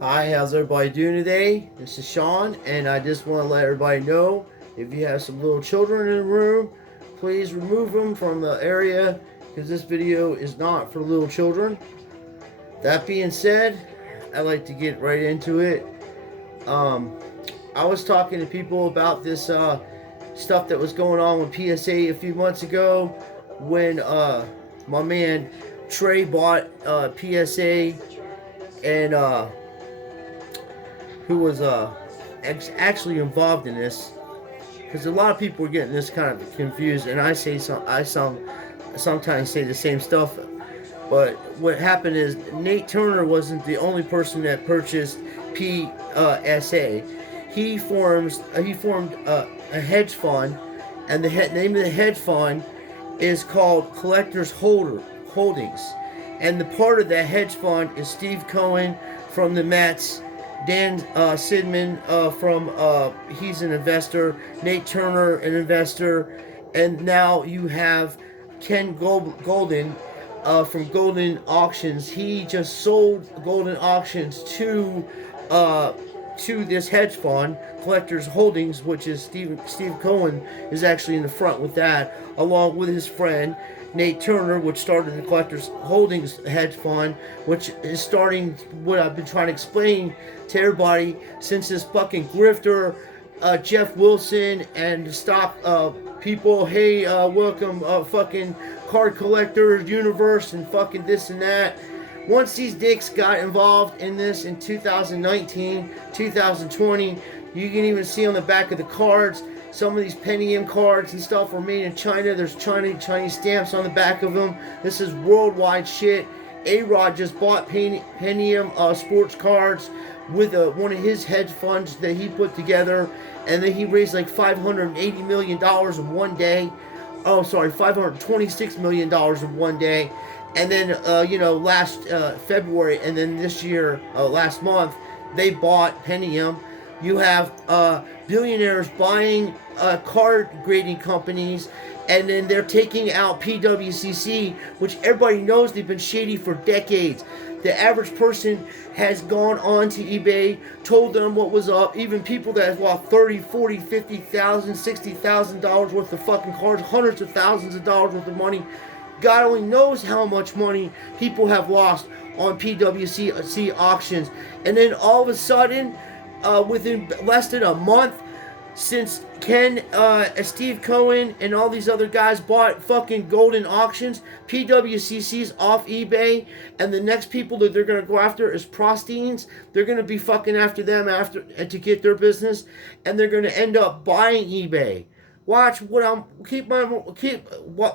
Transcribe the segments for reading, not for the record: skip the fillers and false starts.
Hi, how's everybody doing today? This is Sean, and I just want to let everybody know if you have some little children in the room, please remove them from the area because this video is not for little children. That being said, I'd like to get right into it. Um, I was talking to people about this stuff that was going on with PSA a few months ago when my man Trey bought PSA and who was actually involved in this, because a lot of people are getting this kind of confused, and sometimes say the same stuff. But what happened is Nate Turner wasn't the only person that purchased PSA. He formed a hedge fund, and the name of the hedge fund is called Holdings, and the part of that hedge fund is Steve Cohen from the Mets, Dan Sidman from he's an investor, Nate Turner an investor, and now you have Ken Golden from Golden Auctions. He just sold Golden Auctions to this hedge fund, Collectors Holdings, which is Steve Cohen is actually in the front with that, along with his friend Nate Turner, which started the Collectors Holdings hedge fund, which is starting what I've been trying to explain to everybody since this fucking grifter, Jeff Wilson, and stock people, hey, welcome, fucking card collector universe, and fucking this and that. Once these dicks got involved in this in 2019, 2020, you can even see on the back of the cards, some of these Pentium cards and stuff were made in China. There's Chinese stamps on the back of them. This is worldwide shit. A-Rod just bought Pentium sports cards with one of his hedge funds that he put together, and then he raised like $580 million in one day. Oh, sorry, $526 million in one day. And then, last February, and then this year, last month, they bought Pentium. You have billionaires buying card grading companies, and then they're taking out PWCC, which everybody knows they've been shady for decades. The average person has gone on to eBay, told them what was up. Even people that have lost 30, 40, 50,000, $60,000 worth of fucking cards, hundreds of thousands of dollars worth of money. God only knows how much money people have lost on PWCC auctions. And then all of a sudden, within less than a month, since Steve Cohen and all these other guys bought fucking Golden Auctions, PWCC's off eBay, and the next people that they're gonna go after is Prostines. They're gonna be fucking after them after to get their business, and they're gonna end up buying eBay. Watch what I'm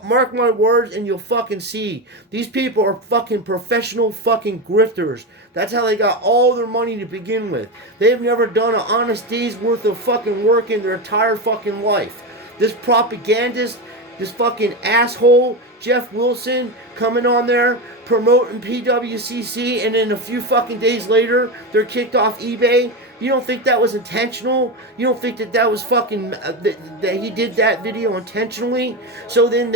mark my words, and you'll fucking see. These people are fucking professional fucking grifters. That's how they got all their money to begin with. They've never done an honest day's worth of fucking work in their entire fucking life. This propagandist, this fucking asshole, Jeff Wilson, coming on there promoting PWCC, and then a few fucking days later, they're kicked off eBay. You don't think that was intentional? You don't think that was fucking that he did that video intentionally? So then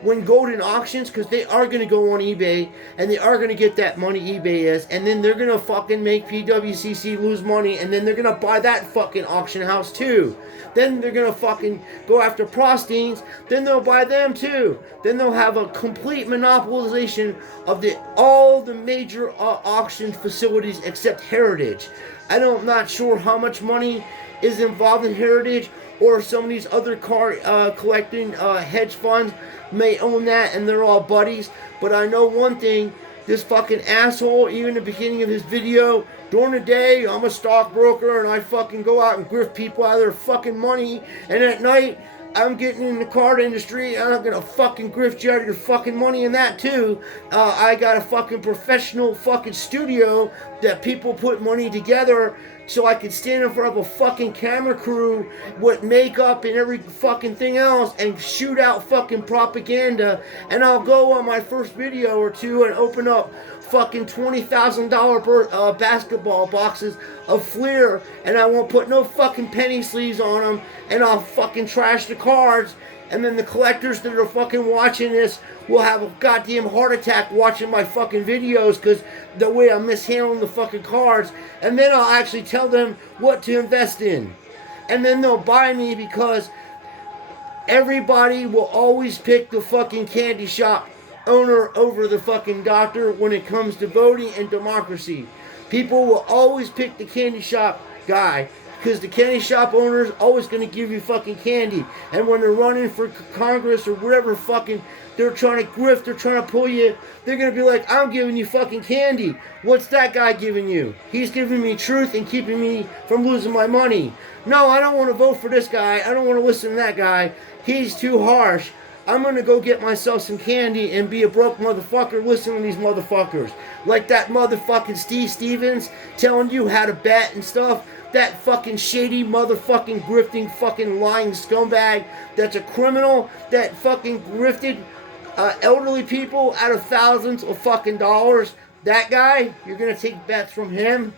when Golden Auctions, because they are going to go on eBay and they are going to get that money eBay is, and then they're going to fucking make PWCC lose money, and then they're going to buy that fucking auction house too. Then they're going to fucking go after Prostines, then they'll buy them too. Then they'll have a complete monopolization of all the major auction facilities except Heritage. I'm not sure how much money is involved in Heritage, or some of these other car collecting hedge funds may own that, and they're all buddies. But I know one thing: this fucking asshole, even in the beginning of his video, during the day, I'm a stockbroker and I fucking go out and grift people out of their fucking money, and at night, I'm getting in the card industry, and I'm gonna fucking grift you out of your fucking money in that too. I got a fucking professional fucking studio that people put money together so I could stand in front of a fucking camera crew with makeup and every fucking thing else and shoot out fucking propaganda. And I'll go on my first video or two and open up fucking $20,000 basketball boxes of Fleer, and I won't put no fucking penny sleeves on them, and I'll fucking trash the cards, And then the collectors that are fucking watching this will have a goddamn heart attack watching my fucking videos because the way I'm mishandling the fucking cards. And then I'll actually tell them what to invest in. And then they'll buy me because everybody will always pick the fucking candy shop owner over the fucking doctor when it comes to voting and democracy. People will always pick the candy shop guy because the candy shop owner is always going to give you fucking candy. And when they're running for Congress or whatever fucking they're trying to grift, they're trying to pull you, they're going to be like, I'm giving you fucking candy. What's that guy giving you? He's giving me truth and keeping me from losing my money. No, I don't want to vote for this guy. I don't want to listen to that guy. He's too harsh. I'm going to go get myself some candy and be a broke motherfucker listening to these motherfuckers. Like that motherfucking Steve Stevens telling you how to bet and stuff. That fucking shady motherfucking grifting fucking lying scumbag that's a criminal that fucking grifted elderly people out of thousands of fucking dollars. That guy, you're going to take bets from him?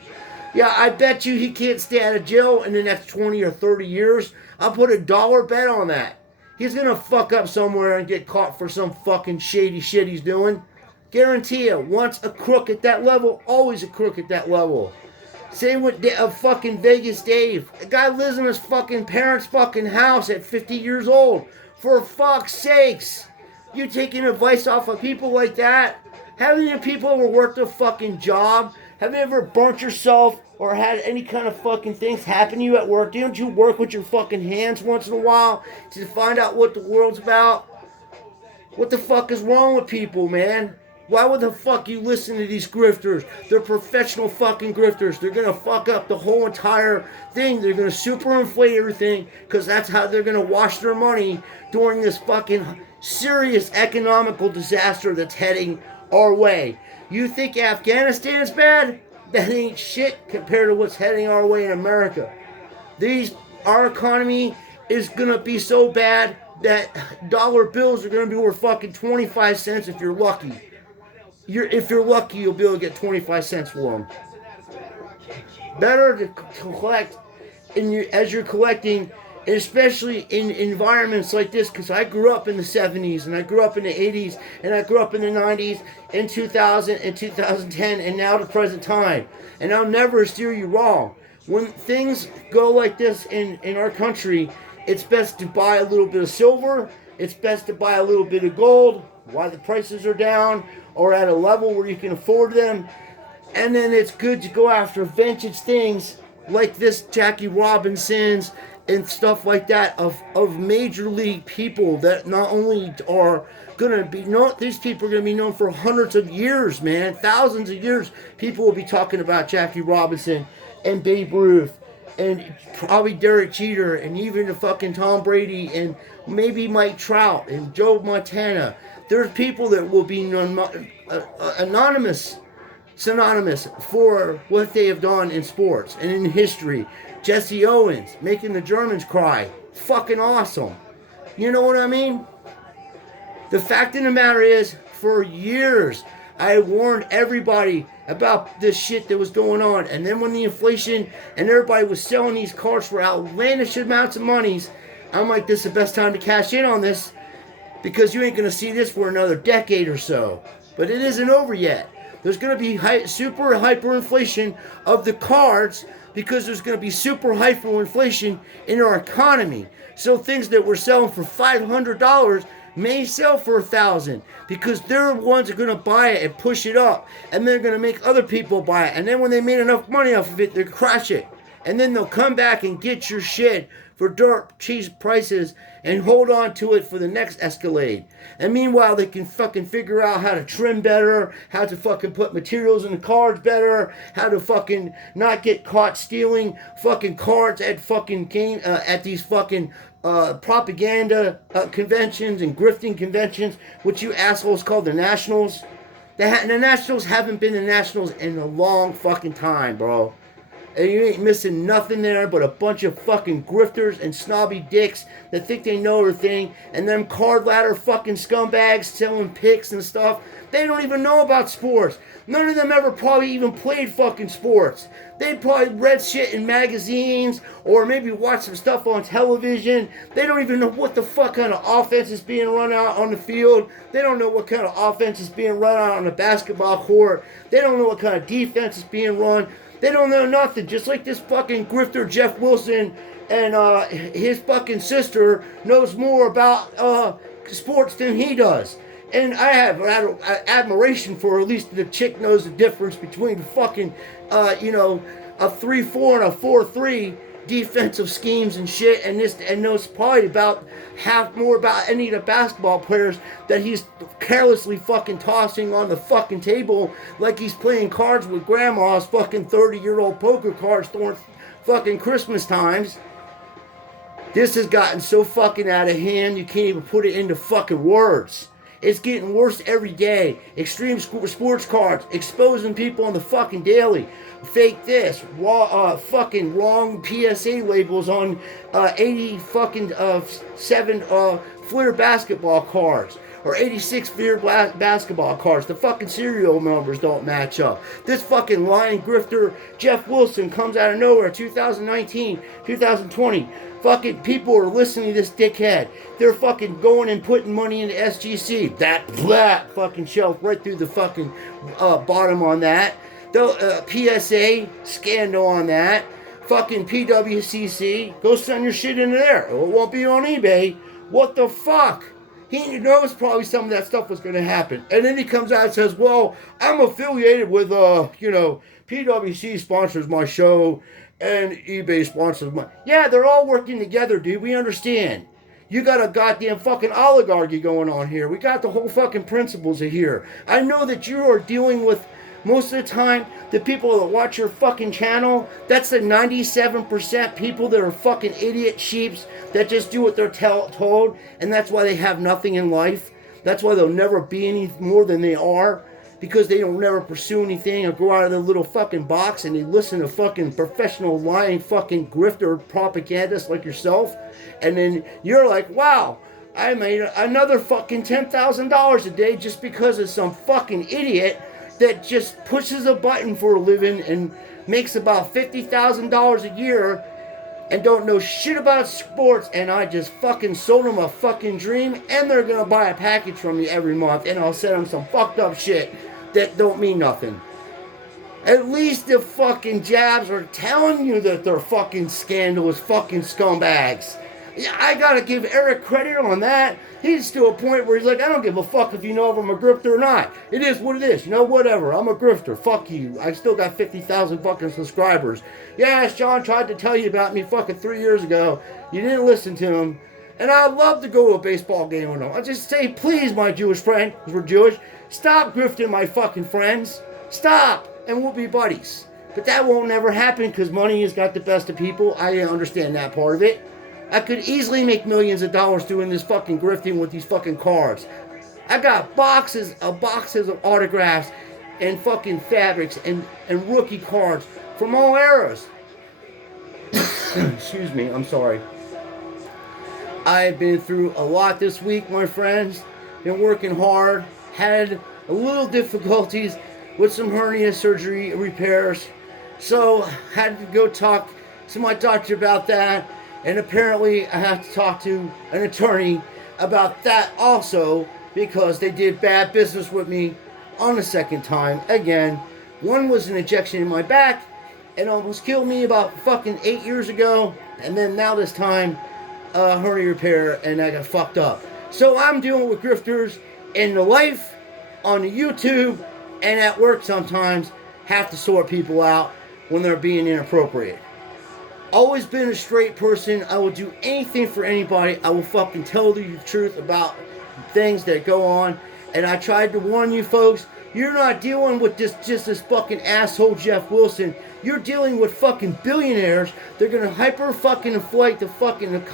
Yeah, I bet you he can't stay out of jail in the next 20 or 30 years. I'll put $1 bet on that. He's going to fuck up somewhere and get caught for some fucking shady shit he's doing. Guarantee you, once a crook at that level, always a crook at that level. Same with fucking Vegas Dave. The guy lives in his fucking parents' fucking house at 50 years old. For fuck's sakes. You taking advice off of people like that? Haven't you people ever worked a fucking job? Have you ever burnt yourself or had any kind of fucking things happen to you at work? Don't you work with your fucking hands once in a while to find out what the world's about? What the fuck is wrong with people, man? Why would the fuck you listen to these grifters? They're professional fucking grifters. They're gonna fuck up the whole entire thing. They're gonna superinflate everything because that's how they're gonna wash their money during this fucking serious economical disaster that's heading our way. You think Afghanistan's bad? That ain't shit compared to what's heading our way in America. Our economy is gonna be so bad that dollar bills are gonna be worth fucking 25 cents if you're lucky. If you're lucky, you'll be able to get 25 cents for them. Better to collect as you're collecting, especially in environments like this, because I grew up in the 70s, and I grew up in the 80s, and I grew up in the 90s, in 2000, and 2010, and now the present time. And I'll never steer you wrong. When things go like this in our country, it's best to buy a little bit of silver, it's best to buy a little bit of gold, while the prices are down, or at a level where you can afford them. And then it's good to go after vintage things like this Jackie Robinson's and stuff like that of major league people that not only are going to be known, these people are going to be known for hundreds of years, man, thousands of years. People will be talking about Jackie Robinson and Babe Ruth and probably Derek Jeter and even the fucking Tom Brady and maybe Mike Trout and Joe Montana. There's people that will be synonymous for what they have done in sports and in history. Jesse Owens making the Germans cry. Fucking awesome. You know what I mean? The fact of the matter is, for years, I warned everybody about this shit that was going on. And then when the inflation and everybody was selling these cars for outlandish amounts of monies, I'm like, this is the best time to cash in on this. Because you ain't going to see this for another decade or so. But it isn't over yet. There's going to be super hyperinflation of the cards because there's going to be super hyperinflation in our economy. So things that we're selling for $500 may sell for $1,000 because they're the ones that are going to buy it and push it up. And they're going to make other people buy it. And then when they made enough money off of it, they'll crash it. And then they'll come back and get your shit for dirt cheap prices and hold on to it for the next escalade. And meanwhile, they can fucking figure out how to trim better, how to fucking put materials in the cards better, how to fucking not get caught stealing fucking cards at fucking game, at these fucking propaganda conventions and grifting conventions, which you assholes call the Nationals. The Nationals haven't been the Nationals in a long fucking time, bro. And you ain't missing nothing there but a bunch of fucking grifters and snobby dicks that think they know everything. And them card ladder fucking scumbags selling picks and stuff. They don't even know about sports. None of them ever probably even played fucking sports. They probably read shit in magazines or maybe watched some stuff on television. They don't even know what the fuck kind of offense is being run out on the field. They don't know what kind of offense is being run out on the basketball court. They don't know what kind of defense is being run. They don't know nothing. Just like this fucking grifter Jeff Wilson and his fucking sister knows more about sports than he does. And I have admiration for at least the chick knows the difference between fucking, a 3-4 and a 4-3 defensive schemes and shit, and knows probably about half more about any of the basketball players that he's carelessly fucking tossing on the fucking table like he's playing cards with grandma's fucking 30-year-old poker cards during fucking Christmas times. This has gotten so fucking out of hand you can't even put it into fucking words. It's getting worse every day. Extreme sports cards exposing people on the fucking daily. Fake this, fucking wrong PSA labels on 80 fucking 7 Fleer basketball cards or 86 Fleer basketball cards. The fucking serial numbers don't match up. This fucking lying grifter Jeff Wilson comes out of nowhere, 2019, 2020. Fucking people are listening to this dickhead. They're fucking going and putting money into SGC. That fucking shelf right through the fucking bottom on that. The PSA scandal on that. Fucking PWCC. Go send your shit into there. It won't be on eBay. What the fuck? He knows probably some of that stuff was going to happen. And then he comes out and says, well, I'm affiliated with, PWC sponsors my show. And eBay sponsors my... Yeah, they're all working together, dude. We understand. You got a goddamn fucking oligarchy going on here. We got the whole fucking principles of here. I know that you are dealing with, most of the time, the people that watch your fucking channel, that's the 97% people that are fucking idiot sheeps that just do what they're told, and that's why they have nothing in life. That's why they'll never be any more than they are. Because they don't never pursue anything or go out of their little fucking box and they listen to fucking professional lying fucking grifter propagandists like yourself. And then you're like, wow, I made another fucking $10,000 a day just because of some fucking idiot that just pushes a button for a living and makes about $50,000 a year and don't know shit about sports, and I just fucking sold them a fucking dream, and they're gonna buy a package from me every month, and I'll send them some fucked up shit that don't mean nothing. At least the fucking jabs are telling you that they're fucking scandalous fucking scumbags. I gotta give Eric credit on that. He's to a point where he's like, I don't give a fuck if you know if I'm a grifter or not. It is what it is. You know, whatever. I'm a grifter. Fuck you. I still got 50,000 fucking subscribers. Yes, John tried to tell you about me fucking 3 years ago. You didn't listen to him. And I'd love to go to a baseball game with him. I just say, please, my Jewish friend, because we're Jewish, stop grifting my fucking friends. Stop. And we'll be buddies. But that won't never happen because money has got the best of people. I understand that part of it. I could easily make millions of dollars doing this fucking grifting with these fucking cards. I got boxes of autographs and fucking fabrics and rookie cards from all eras. Excuse me, I'm sorry. I've been through a lot this week, my friends. Been working hard. Had a little difficulties with some hernia surgery repairs. So had to go talk to my doctor about that. And apparently I have to talk to an attorney about that also because they did bad business with me on the second time. Again, one was an injection in my back and almost killed me about fucking 8 years ago. And then now this time, hernia repair, and I got fucked up. So I'm dealing with grifters in the life, on the YouTube, and at work sometimes. Have to sort people out when they're being inappropriate. Always been a straight person. I will do anything for anybody. I will fucking tell the truth about things that go on. And I tried to warn you folks, you're not dealing with just this fucking asshole Jeff Wilson. You're dealing with fucking billionaires. They're gonna hyper fucking inflate the fucking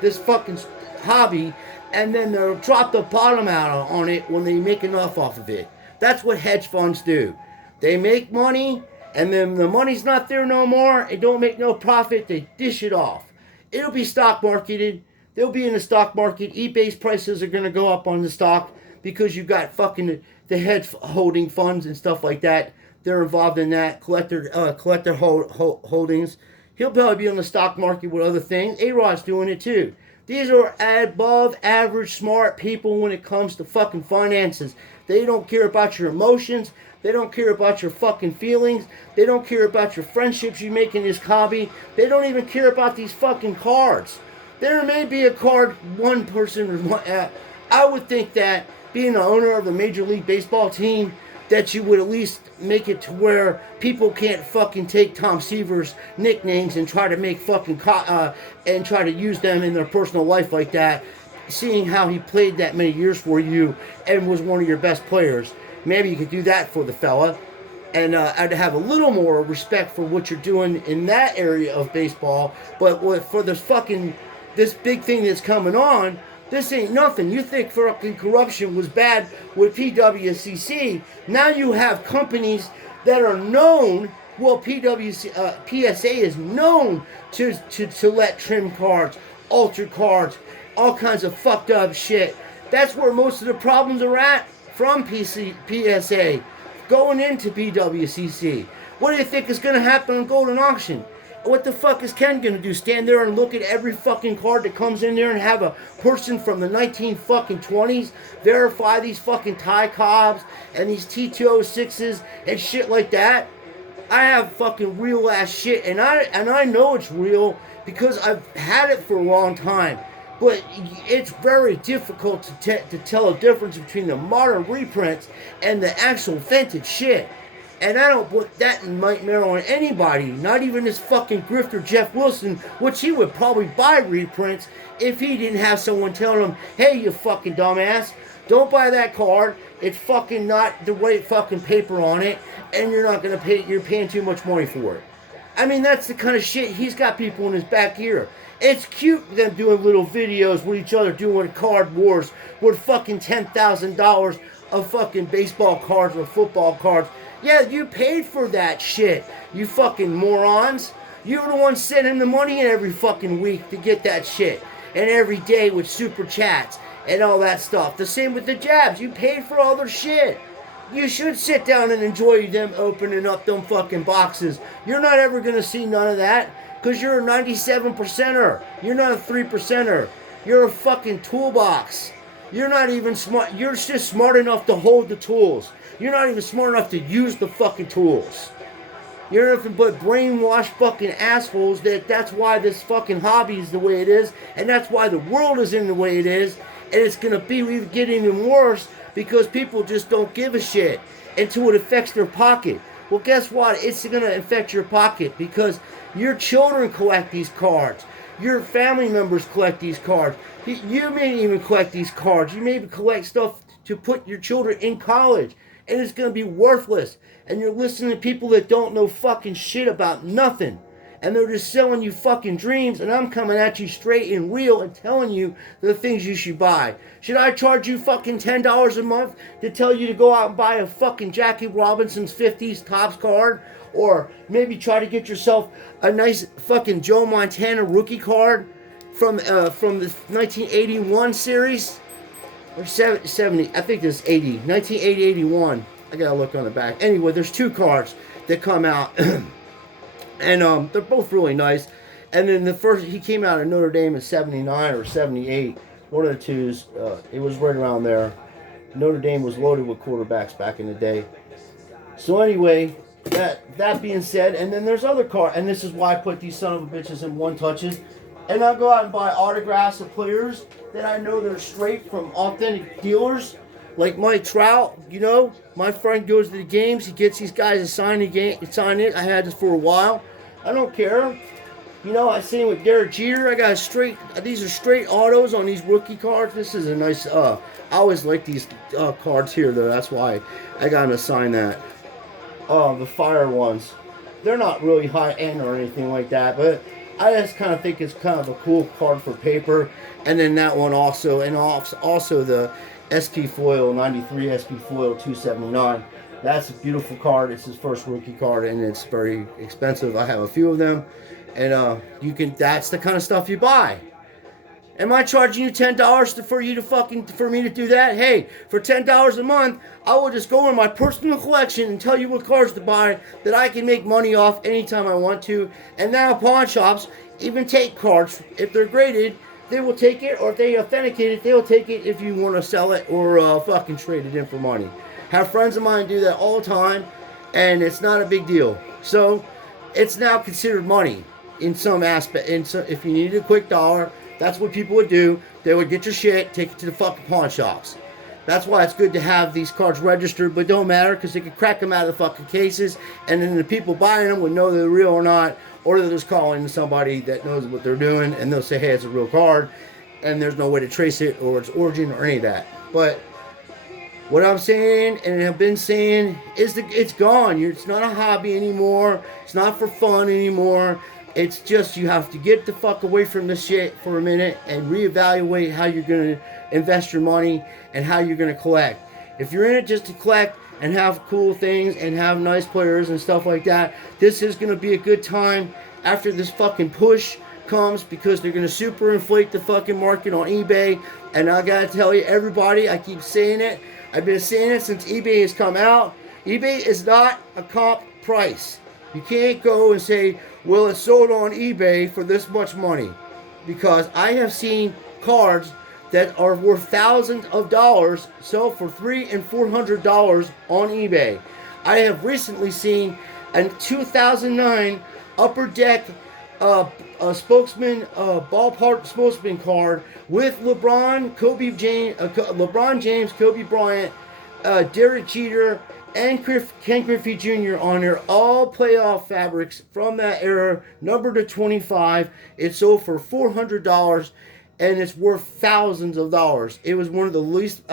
this fucking hobby, and then they'll drop the bottom out on it when they make enough off of it. That's what hedge funds do. They make money, And then the money's not there no more, it don't make no profit, they dish it off. It'll be stock marketed. They'll be in the stock market. eBay's prices are going to go up on the stock because you got fucking the hedge holding funds and stuff like that. They're involved in that. Collector holdings. He'll probably be on the stock market with other things. A-Rod's doing it too. These are above average smart people when it comes to fucking finances. They don't care about your emotions. They don't care about your fucking feelings. They don't care about your friendships you make in this hobby. They don't even care about these fucking cards. There may be a card one person. I would think that being the owner of a Major League Baseball team, that you would at least make it to where people can't fucking take Tom Seaver's nicknames and try to make fucking and try to use them in their personal life like that. Seeing how he played that many years for you and was one of your best players, maybe you could do that for the fella. And I'd have a little more respect for what you're doing in that area of baseball. But for this big thing that's coming on, this ain't nothing. You think fucking corruption was bad with PWCC. Now you have companies that are known, well, PSA is known to let trim cards, alter cards, all kinds of fucked up shit. That's where most of the problems are at from PSA going into PWCC. What do you think is going to happen on Golden Auction? What the fuck is Ken gonna do? Stand there and look at every fucking card that comes in there and have a person from the 1920s verify these fucking Ty Cobbs and these T206s and shit like that? I have fucking real ass shit, and I know it's real because I've had it for a long time. But it's very difficult to tell a difference between the modern reprints and the actual vintage shit. And I don't put that in nightmare on anybody, not even this fucking grifter Jeff Wilson, which he would probably buy reprints if he didn't have someone telling him, hey, you fucking dumbass, don't buy that card, it's fucking not the right fucking paper on it, and you're paying too much money for it. I mean, that's the kind of shit he's got people in his back ear. It's cute them doing little videos with each other doing card wars with fucking $10,000 of fucking baseball cards or football cards. Yeah, you paid for that shit, you fucking morons. You're the ones sending the money in every fucking week to get that shit. And every day with super chats and all that stuff. The same with the jabs. You paid for all their shit. You should sit down and enjoy them opening up them fucking boxes. You're not ever going to see none of that because you're a 97%er. You're not a 3%er. You're a fucking toolbox. You're not even smart. You're just smart enough to hold the tools. You're not even smart enough to use the fucking tools. You're nothing but brainwashed fucking assholes. That's why this fucking hobby is the way it is, and that's why the world is in the way it is, and it's gonna be getting even worse because people just don't give a shit until it affects their pocket. Well, guess what? It's gonna affect your pocket because your children collect these cards. Your family members collect these cards. You may even collect these cards. You may even collect stuff to put your children in college. And it's going to be worthless. And you're listening to people that don't know fucking shit about nothing. And they're just selling you fucking dreams. And I'm coming at you straight and real and telling you the things you should buy. Should I charge you fucking $10 a month to tell you to go out and buy a fucking Jackie Robinson's 50s Topps card? Or maybe try to get yourself a nice fucking Joe Montana rookie card from the 1981 series? Or 70, I think this is 80, 1980-81. I gotta look on the back. Anyway, there's two cards that come out, and they're both really nice. And then the first, he came out of Notre Dame in 79 or 78, one of the twos. It was right around there. Notre Dame was loaded with quarterbacks back in the day. So anyway, that being said, and then there's other cards, and this is why I put these son of a bitches in one touches. And I'll go out and buy autographs of players that I know they're straight from authentic dealers. Like Mike Trout, you know, my friend goes to the games, he gets these guys to sign it. I had this for a while. I don't care. You know, I seen with Derek Jeter, I got these are straight autos on these rookie cards. This is a nice, I always like these cards here though. That's why I got to sign that. The fire ones. They're not really high end or anything like that, but I just kind of think it's kind of a cool card for paper. And then that one also, and also the SP Foil, 93 SP Foil 279. That's a beautiful card. It's his first rookie card, and it's very expensive. I have a few of them, and you can. That's the kind of stuff you buy. Am I charging you $10 for you to for me to do that? Hey, for $10 a month, I will just go in my personal collection and tell you what cards to buy that I can make money off anytime I want to. And now pawn shops even take cards if they're graded. They will take it, or if they authenticate it, they will take it if you want to sell it or fucking trade it in for money. Have friends of mine do that all the time, and it's not a big deal. So, it's now considered money in some aspect. And so, if you needed a quick dollar, that's what people would do. They would get your shit, take it to the fucking pawn shops. That's why it's good to have these cards registered, but don't matter because they can crack them out of the fucking cases, and then the people buying them would know they're real or not, or they're just calling somebody that knows what they're doing, and they'll say, hey, it's a real card, and there's no way to trace it or its origin or any of that. But what I'm saying and have been saying is that it's gone. It's not a hobby anymore. It's not for fun anymore. It's just you have to get the fuck away from this shit for a minute and reevaluate how you're going to invest your money and how you're going to collect. If you're in it just to collect and have cool things and have nice players and stuff like that, this is going to be a good time after this fucking push comes, because they're going to super inflate the fucking market on eBay. And I got to tell you, everybody, I keep saying it. I've been saying it since eBay has come out. eBay is not a comp price. You can't go and say, well, it's sold on eBay for this much money. Because I have seen cards that are worth thousands of dollars sell for $300 and $400 on eBay. I have recently seen a 2009 Upper Deck a ballpark spokesman card with LeBron James, Kobe Bryant, Derek Jeter, and Ken Griffey Jr. on there, all playoff fabrics from that era, numbered to 25. It sold for $400, and it's worth thousands of dollars. It was one of the least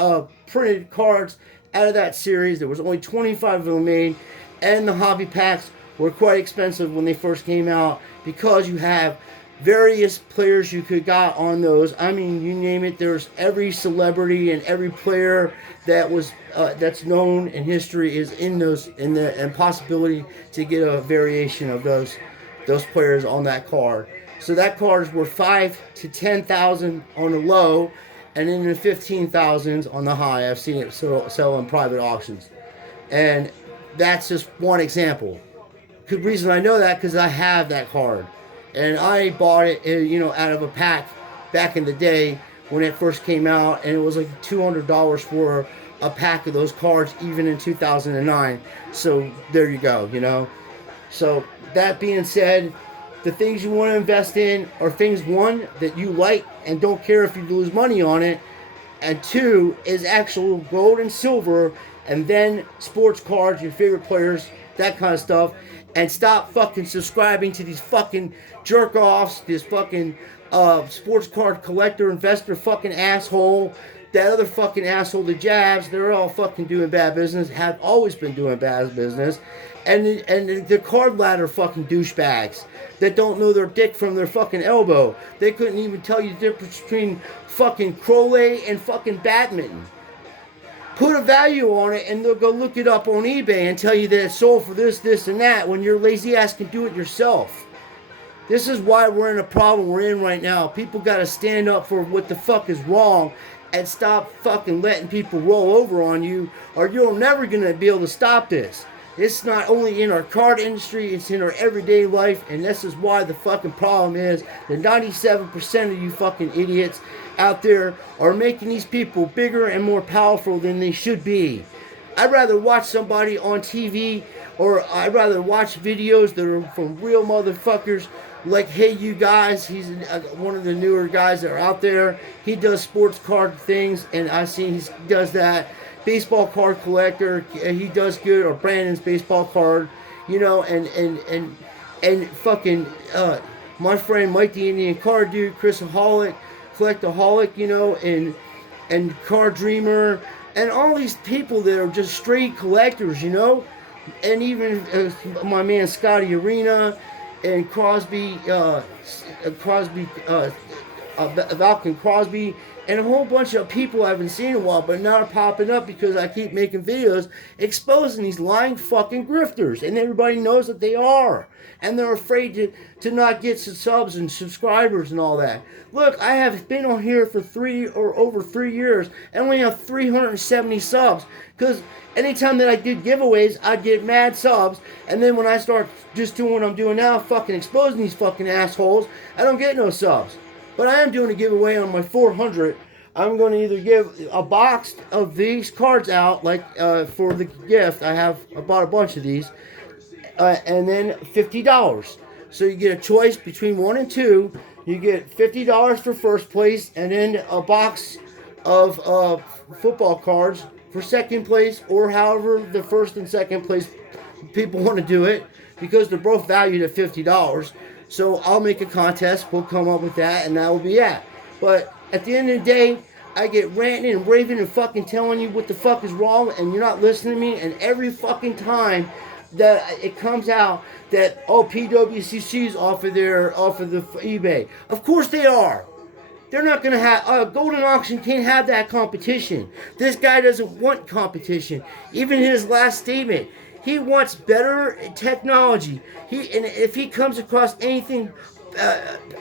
printed cards out of that series. There was only 25 of them made, and the hobby packs were quite expensive when they first came out, because you have various players you could got on those. I mean, you name it. There's every celebrity and every player that was that's known in history is in those, and possibility to get a variation of those players on that card. So that card is worth $5,000 to $10,000 on the low, and in the $15,000s on the high. I've seen it sell in private auctions, and that's just one example. The reason I know that because I have that card, and I bought it, out of a pack back in the day when it first came out, and it was like $200 for a pack of those cards, even in 2009. So there you go, So that being said, the things you want to invest in are things, one, that you like and don't care if you lose money on it, and two, is actual gold and silver, and then sports cards, your favorite players, that kind of stuff. And stop fucking subscribing to these fucking jerk-offs, this fucking sports card collector, investor fucking asshole, that other fucking asshole, the Jabs. They're all fucking doing bad business, have always been doing bad business. And the card ladder fucking douchebags that don't know their dick from their fucking elbow. They couldn't even tell you the difference between fucking Crowley and fucking badminton. Put a value on it, and they'll go look it up on eBay and tell you that it's sold for this, this, and that, when your lazy ass can do it yourself. This is why we're in a problem we're in right now. People got to stand up for what the fuck is wrong and stop fucking letting people roll over on you, or you're never going to be able to stop this. It's not only in our card industry, it's in our everyday life, and this is why the fucking problem is that 97% of you fucking idiots out there are making these people bigger and more powerful than they should be. I'd rather watch somebody on TV, or I'd rather watch videos that are from real motherfuckers like Hey You Guys. He's one of the newer guys that are out there. He does sports card things, and I see he does that. Baseball card collector, he does good, or Brandon's baseball card, and fucking my friend Mike the Indian Card Dude, Chrisaholic, Collectaholic, and Card Dreamer, and all these people that are just straight collectors, and even my man Scotty Arena and Crosby Malcolm Crosby, and a whole bunch of people I haven't seen in a while, but now are popping up because I keep making videos exposing these lying fucking grifters, and everybody knows that they are, and they're afraid to not get some subs and subscribers and all that. Look, I have been on here for over 3 years and only have 370 subs because anytime that I did giveaways, I'd get mad subs, and then when I start just doing what I'm doing now, fucking exposing these fucking assholes, I don't get no subs. But I am doing a giveaway on my 400. I'm going to either give a box of these cards out, like for the gift. I bought a bunch of these, and then $50. So you get a choice between 1 and 2. You get $50 for first place, and then a box of football cards for second place, or however the first and second place people want to do it, because they're both valued at $50. So I'll make a contest, we'll come up with that, and that will be that. But at the end of the day, I get ranting and raving and fucking telling you what the fuck is wrong, and you're not listening to me, and every fucking time that it comes out that, oh, PWCC's off of the eBay. Of course they are. They're not going to have, Golden Auction can't have that competition. This guy doesn't want competition. Even his last statement, he wants better technology. And if he comes across anything,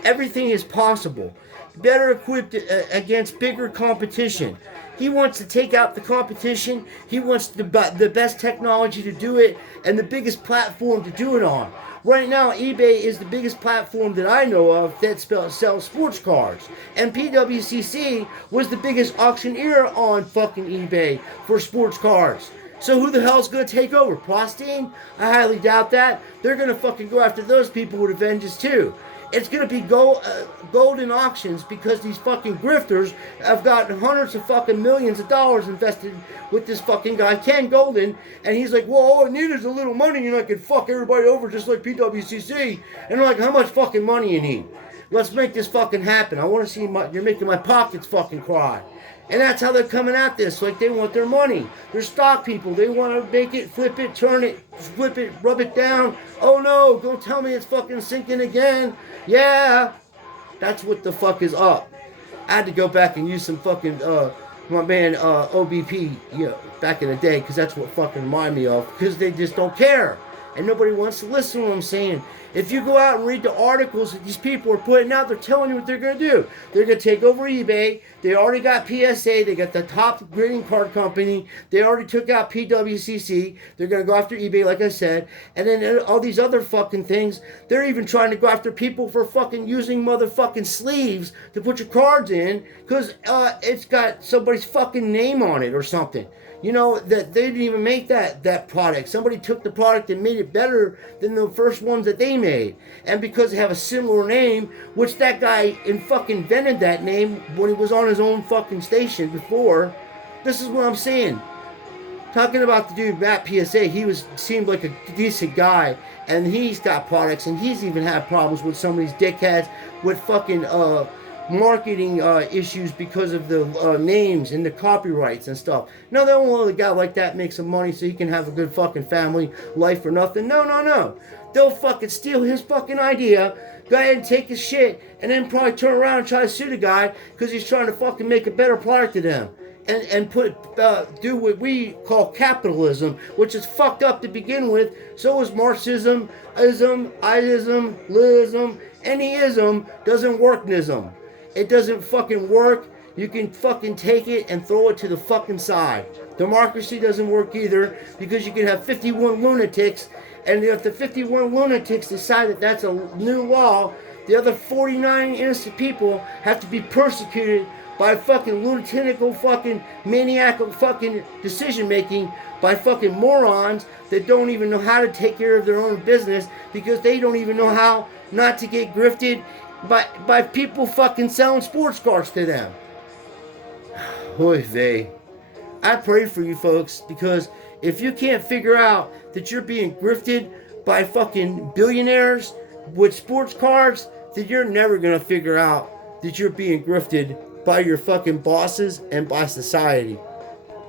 everything is possible. Better equipped against bigger competition. He wants to take out the competition. He wants the best technology to do it and the biggest platform to do it on. Right now, eBay is the biggest platform that I know of that sells sports cards. And PWCC was the biggest auctioneer on fucking eBay for sports cards. So who the hell's going to take over? Plastine? I highly doubt that. They're going to fucking go after those people with a vengeance too. It's going to be golden auctions because these fucking grifters have gotten hundreds of fucking millions of dollars invested with this fucking guy, Ken Golden. And he's like, well, all I need is a little money and I can fuck everybody over just like PWCC. And I'm like, how much fucking money you need? Let's make this fucking happen. I want to see you're making my pockets fucking cry. And that's how they're coming at this. Like, they want their money. They're stock people. They want to make it, flip it, turn it, flip it, rub it down. Oh no, don't tell me it's fucking sinking again. Yeah, that's what the fuck is up. I had to go back and use some fucking, my man OBP, back in the day, because that's what fucking reminded me of. Because they just don't care. And nobody wants to listen to what I'm saying. If you go out and read the articles that these people are putting out, they're telling you what they're going to do. They're going to take over eBay. They already got PSA. They got the top greeting card company. They already took out PWCC. They're going to go after eBay, like I said. And then all these other fucking things, they're even trying to go after people for fucking using motherfucking sleeves to put your cards in because it's got somebody's fucking name on it or something. That they didn't even make that product. Somebody took the product and made it better than the first ones that they made. And because they have a similar name, which that guy fucking invented that name when he was on his own fucking station before. This is what I'm saying. Talking about the dude, Matt PSA, seemed like a decent guy. And he's got products, and he's even had problems with some of these dickheads with fucking marketing issues because of the names and the copyrights and stuff. No, they don't want a guy like that make some money so he can have a good fucking family life or nothing. No. They'll fucking steal his fucking idea, go ahead and take his shit, and then probably turn around and try to sue the guy because he's trying to fucking make a better product to them. And do what we call capitalism, which is fucked up to begin with. So is Marxism, ism, I-ism, Leism. Any ism doesn't work-nism. It doesn't fucking work. You can fucking take it and throw it to the fucking side. Democracy doesn't work either because you can have 51 lunatics, and if the 51 lunatics decide that that's a new law, the other 49 innocent people have to be persecuted by fucking lunatical fucking maniacal fucking decision making by fucking morons that don't even know how to take care of their own business because they don't even know how not to get grifted by people fucking selling sports cards to them. Oy vey. I pray for you folks because if you can't figure out that you're being grifted by fucking billionaires with sports cards, then you're never gonna figure out that you're being grifted by your fucking bosses and by society.